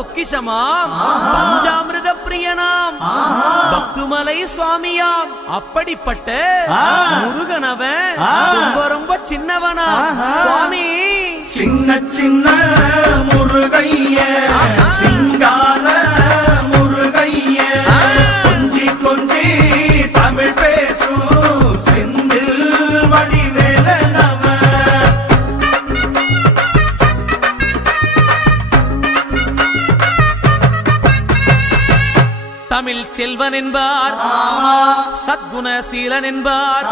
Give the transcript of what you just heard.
பொக்கிஷமாம் பஞ்சாமிர்த பிரியனாம் பக்துமலை சுவாமியாம். அப்படிப்பட்ட முருகனவன் ரொம்ப ரொம்ப சின்னவனா சுவாமி. சின்ன சின்ன முருகைய சிங்கார முருகைய கொஞ்சி கொஞ்சி தமிழ் பேசும் செந்தில் வடிவேலனவ. தமிழ் செல்வன் என்பார், சத்குணசீலன் என்பார்.